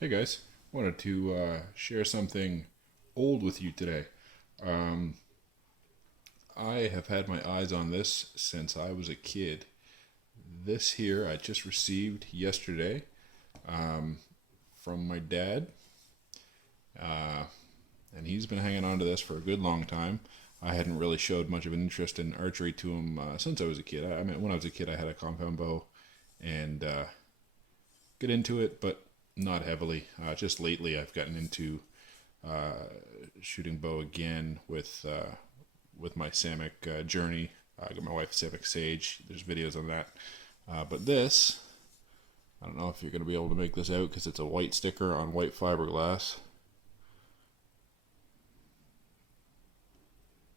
Hey guys, wanted to share something old with you today. Um, I have had my eyes on this since I was a kid. This here I just received yesterday from my dad, uh, and he's been hanging on to this for a good long time. I hadn't really showed much of an interest in archery to him since I was a kid. I mean, when I was a kid, I had a compound bow and get into it, but not heavily. Just lately, I've gotten into shooting bow again with my Samick journey. I got my wife Samick Sage. There's videos on that. But this, I don't know if you're going to be able to make this out because it's a white sticker on white fiberglass.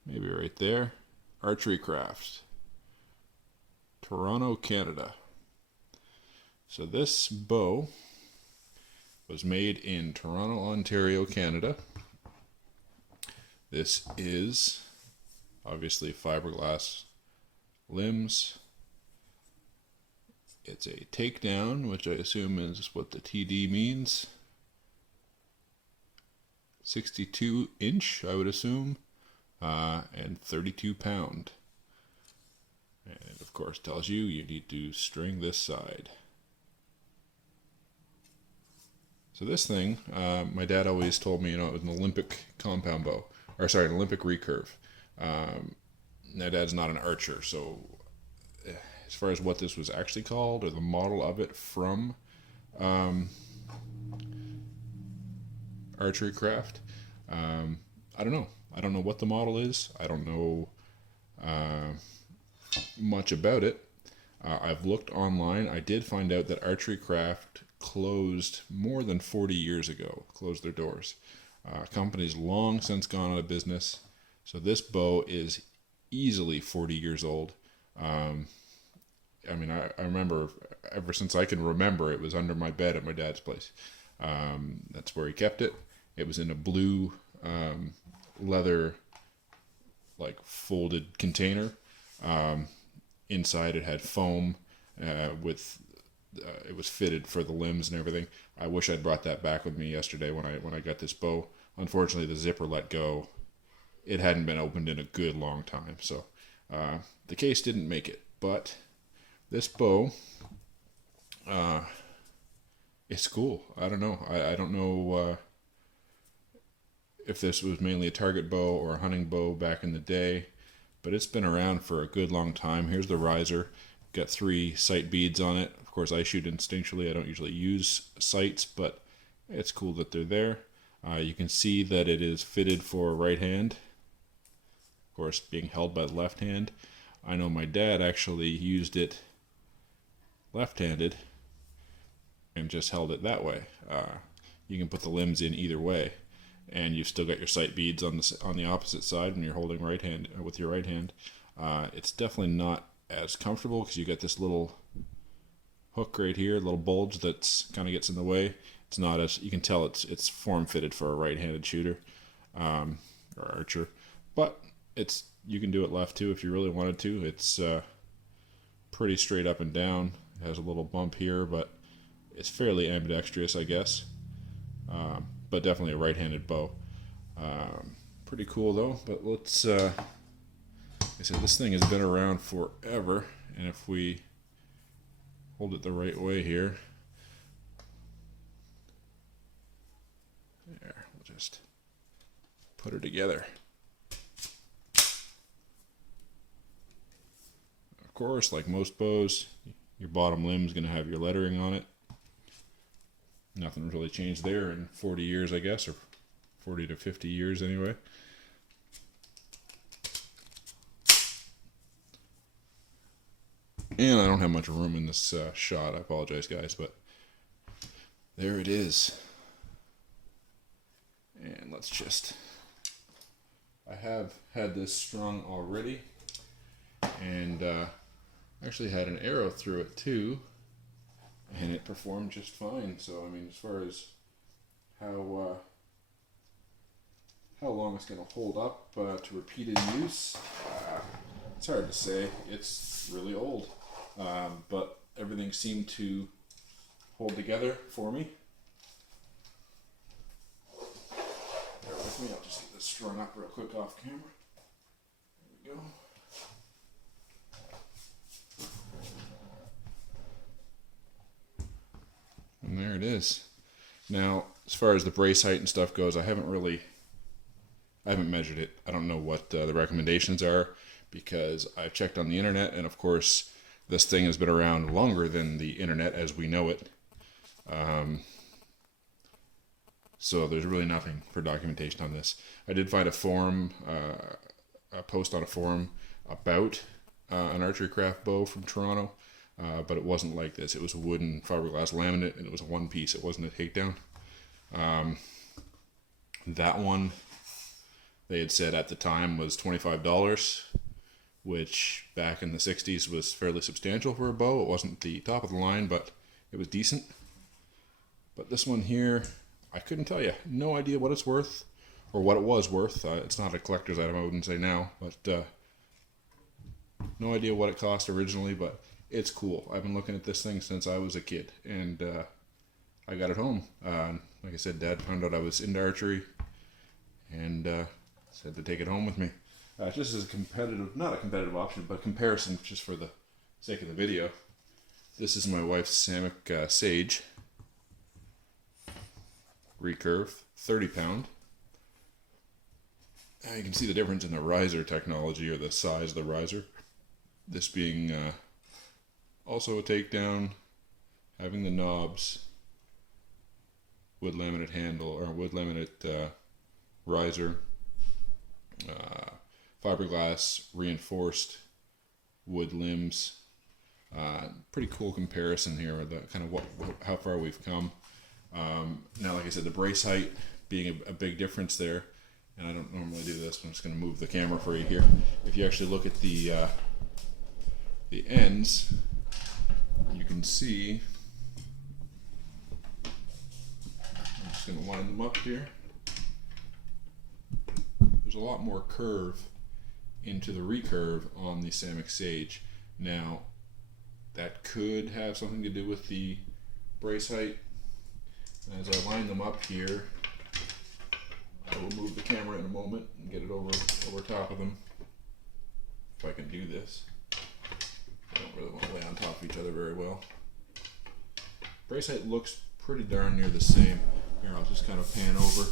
Maybe right there. Archery Crafts, Toronto, Canada. So this bow was made in Toronto, Ontario, Canada. This is obviously fiberglass limbs. It's a takedown, which I assume is what the TD means. 62 inch, I would assume, and 32 pound. And of course tells you need to string this side. So this thing, my dad always told me, it was an Olympic compound bow, or sorry, an Olympic recurve. My dad's not an archer, so as far as what this was actually called, or the model of it from Archery Craft, I don't know. I don't know what the model is. I don't know much about it. I've looked online. I did find out that Archery Craft closed more than 40 years ago, closed their doors. Company's long since gone out of business. So this bow is easily 40 years old. I remember ever since I can remember, it was under my bed at my dad's place. That's where he kept it. It was in a blue leather, like folded container. Inside it had foam with it was fitted for the limbs and everything. I wish I'd brought that back with me yesterday when I got this bow. Unfortunately, the zipper let go. It hadn't been opened in a good long time, so the case didn't make it. But this bow, it's cool. I don't know. I don't know if this was mainly a target bow or a hunting bow back in the day, but it's been around for a good long time. Here's the riser. Got 3 sight beads on it. Of course, I shoot instinctually. I don't usually use sights, but it's cool that they're there. You can see that it is fitted for right hand. Of course, being held by the left hand. I know my dad actually used it left-handed and just held it that way. You can put the limbs in either way, and you've still got your sight beads on the opposite side when you're holding right hand with your right hand. It's definitely not as comfortable because you got this little hook right here, little bulge that's kind of gets in the way. It's not as, you can tell it's form fitted for a right-handed shooter or archer, but you can do it left too if you really wanted to. It's pretty straight up and down. It has a little bump here, but it's fairly ambidextrous, I guess. But definitely a right-handed bow. Pretty cool though. But let's. Like I said, this thing has been around forever, and if we hold it the right way here, there, we'll just put her together. Of course, like most bows, your bottom limb is going to have your lettering on it. Nothing really changed there in 40 years, I guess, or 40 to 50 years anyway. And I don't have much room in this shot. I apologize, guys, but there it is. And let's just... I have had this strung already, and actually had an arrow through it too, and it performed just fine. So I mean, as far as how long it's going to hold up to repeated use, it's hard to say. It's really old, but everything seemed to hold together for me. with me. I'll just get this strung up real quick off camera. There we go. And there it is. Now, as far as the brace height and stuff goes, I haven't measured it. I don't know what the recommendations are, because I've checked on the internet, and of course this thing has been around longer than the internet as we know it. So there's really nothing for documentation on this. I did find a forum, a post on a forum about an archery craft bow from Toronto, but it wasn't like this. It was a wooden fiberglass laminate, and it was a one piece. It wasn't a takedown. That one, they had said at the time, was $25, which back in the 60s was fairly substantial for a bow. It wasn't the top of the line, but it was decent. But this one here, I couldn't tell you. No idea what it's worth, or what it was worth. It's not a collector's item, I wouldn't say now, but no idea what it cost originally, but it's cool. I've been looking at this thing since I was a kid, and I got it home. Like I said, Dad found out I was into archery, and said to take it home with me. Just as a competitive, not a competitive option, but comparison, just for the sake of the video. This is my wife's Samick Sage Recurve, 30 pound. Now you can see the difference in the riser technology, or the size of the riser. This being also a takedown, having the knobs, wood laminate handle, or wood laminate riser, fiberglass reinforced wood limbs. Pretty cool comparison here of the kind of how far we've come. Now, like I said, the brace height being a big difference there, and I don't normally do this, but I'm just going to move the camera for you here. If you actually look at the ends, you can see, I'm just going to line them up here. There's a lot more curve into the recurve on the Samick Sage. Now, that could have something to do with the brace height. As I line them up here, I will move the camera in a moment and get it over top of them, if I can do this. I don't really want to lay on top of each other very well. Brace height looks pretty darn near the same. Here, I'll just kind of pan over.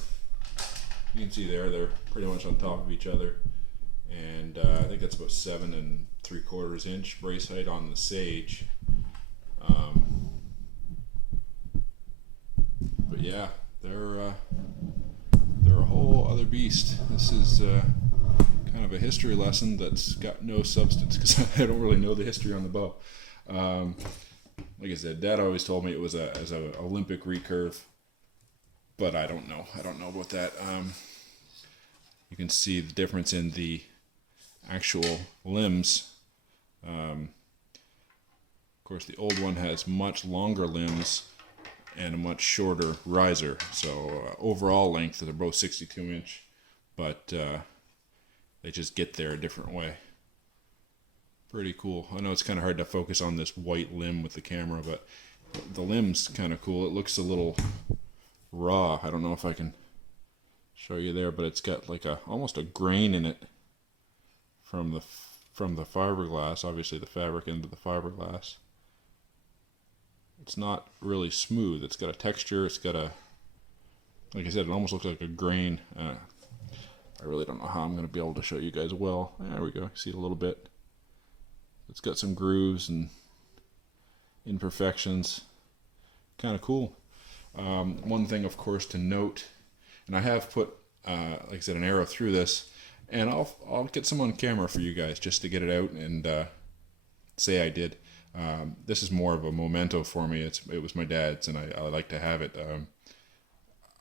You can see they're pretty much on top of each other. And I think that's about 7 3/4 inch brace height on the Sage. But yeah, they're a whole other beast. This is kind of a history lesson that's got no substance, because I don't really know the history on the bow. Like I said, Dad always told me it was as an Olympic recurve, but I don't know. I don't know about that. You can see the difference in the actual limbs. Of course, the old one has much longer limbs and a much shorter riser. So overall length, they're both 62 inch, but they just get there a different way. Pretty cool. I know it's kind of hard to focus on this white limb with the camera, but the limb's kind of cool. It looks a little raw. I don't know if I can show you there, but it's got like almost a grain in it from the fiberglass. Obviously the fabric into the fiberglass. It's not really smooth. It's got a texture. It's got like I said, it almost looks like a grain. I really don't know how I'm going to be able to show you guys well. There we go. See it a little bit. It's got some grooves and imperfections. Kind of cool. One thing, of course, to note, and I have put, like I said, an arrow through this, and I'll get some on camera for you guys just to get it out and say I did. This is more of a memento for me. It was my dad's, and I like to have it.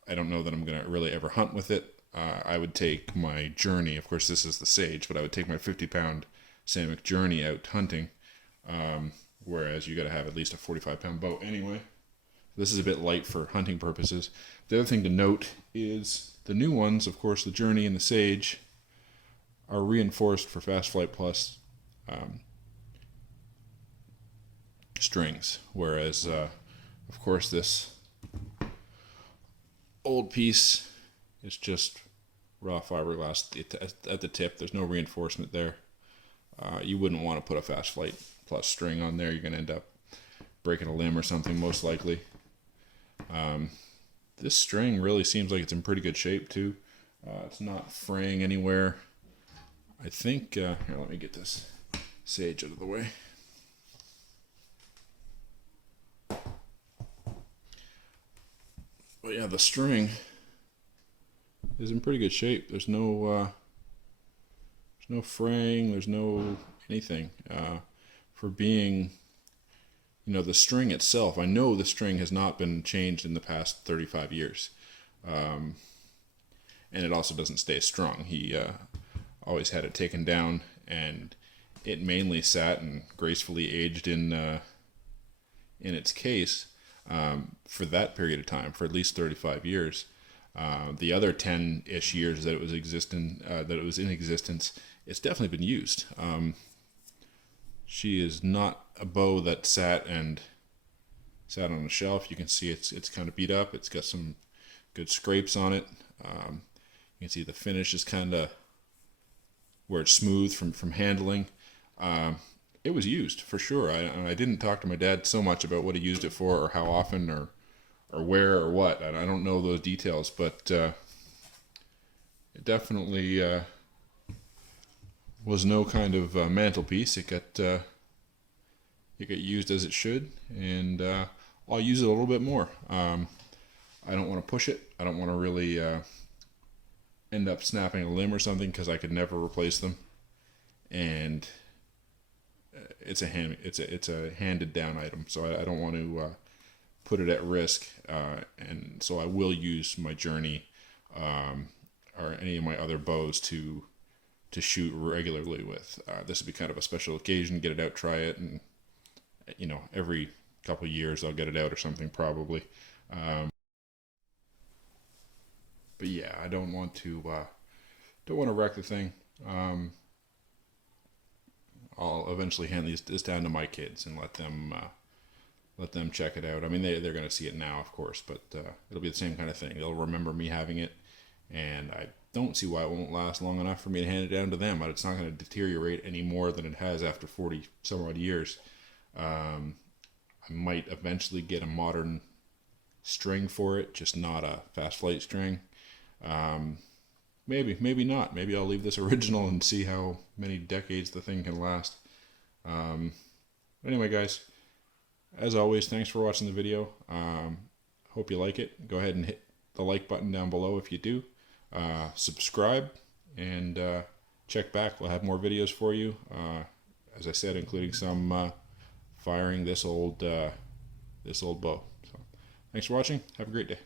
I don't know that I'm going to really ever hunt with it. I would take my Journey, of course this is the Sage, but I would take my 50-pound Samick Journey out hunting, whereas you got to have at least a 45-pound bow anyway. This is a bit light for hunting purposes. The other thing to note is the new ones, of course, the Journey and the Sage, are reinforced for Fast Flight Plus strings, whereas of course this old piece is just raw fiberglass at the tip. There's no reinforcement there. You wouldn't want to put a Fast Flight Plus string on there. You're going to end up breaking a limb or something, most likely. This string really seems like it's in pretty good shape too. It's not fraying anywhere. I think, here, let me get this sage out of the way. But yeah, the string is in pretty good shape. There's no fraying, there's no anything. For being, you know, the string itself, I know the string has not been changed in the past 35 years. And it also doesn't stay strong. He always had it taken down, and it mainly sat and gracefully aged in its case for that period of time, for at least 35 years. The other 10-ish years that it was in existence, it's definitely been used. She is not a bow that sat on a shelf. You can see it's kind of beat up. It's got some good scrapes on it. You can see the finish is kind of where it's smooth from handling. It was used for sure. I didn't talk to my dad so much about what he used it for, or how often, or where, or what. I don't know those details, but it definitely was no kind of mantelpiece. It got used as it should, and I'll use it a little bit more. I don't want to push it. I don't want to really end up snapping a limb or something, because I could never replace them. And it's a handed down item, so I don't want to put it at risk. And so I will use my Journey or any of my other bows to shoot regularly with. This would be kind of a special occasion. Get it out, try it, and you know, every couple of years I'll get it out or something probably. But yeah, I don't want to wreck the thing. I'll eventually hand this down to my kids and let them check it out. I mean, they're going to see it now, of course, but it'll be the same kind of thing. They'll remember me having it, and I don't see why it won't last long enough for me to hand it down to them. But it's not going to deteriorate any more than it has after 40 some odd years. I might eventually get a modern string for it, just not a Fast Flight string. Maybe not. Maybe I'll leave this original and see how many decades the thing can last. Anyway, guys, as always, thanks for watching the video. Hope you like it. Go ahead and hit the like button down below if you do. Subscribe, and check back. We'll have more videos for you. As I said, including some firing this old bow. So, thanks for watching. Have a great day.